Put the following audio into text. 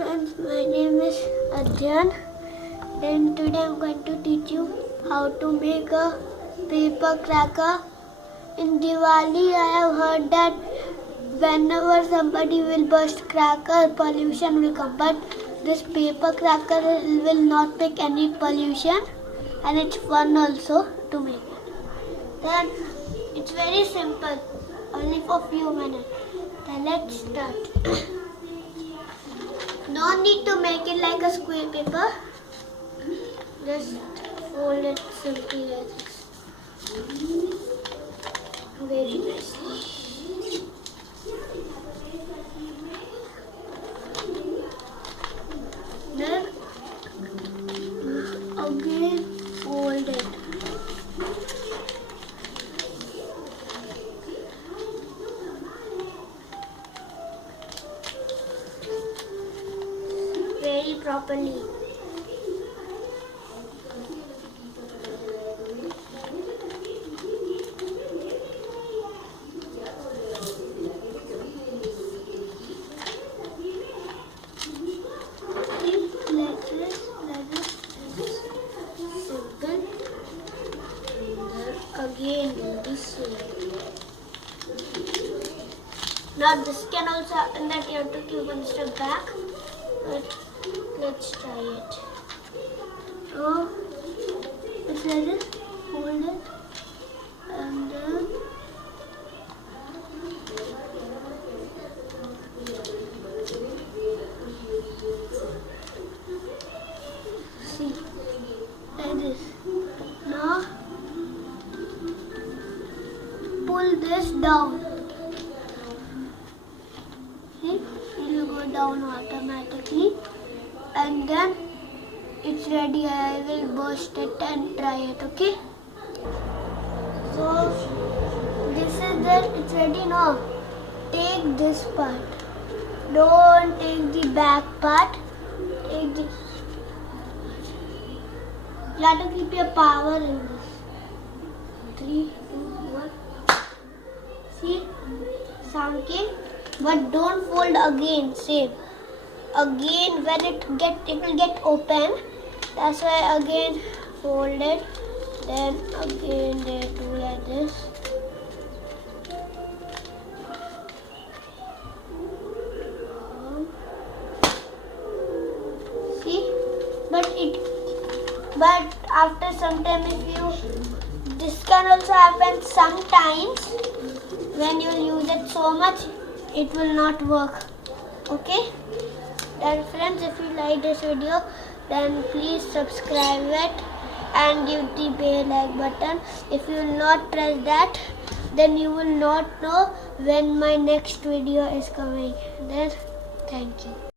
friends, my name is Adyan. Then today I'm going to teach you how to make a paper cracker. In Diwali I have heard that whenever somebody will burst cracker, pollution will come. But this paper cracker will not make any pollution, and it's fun also to make it. Then it's very simple, only for few minutes. Then let's start. No need to make it like a square paper. Just fold it simply like this. Very nicely. Then again fold it. Very properly. Simple. And again in this way. Now this can also happen that you have to keep one step back. But let's try it. So it's like this, hold it, and then see, like this. Now pull this down. See, it will go down automatically. And then it's ready. I will burst it and try it, okay? So this is it, it's ready now. Take this part. Don't take the back part. Take this. You have to keep your power in this. 3, 2, 1. See? Sound came. But don't fold again, same. Again when it will get open, that's why again fold it, then again they do like this. See, but after some time, this can also happen sometimes when you use it so much, it will not work. Okay. Then friends, if you like this video, then please subscribe it and give the bell like button. If you will not press that, then you will not know when my next video is coming. Then thank you.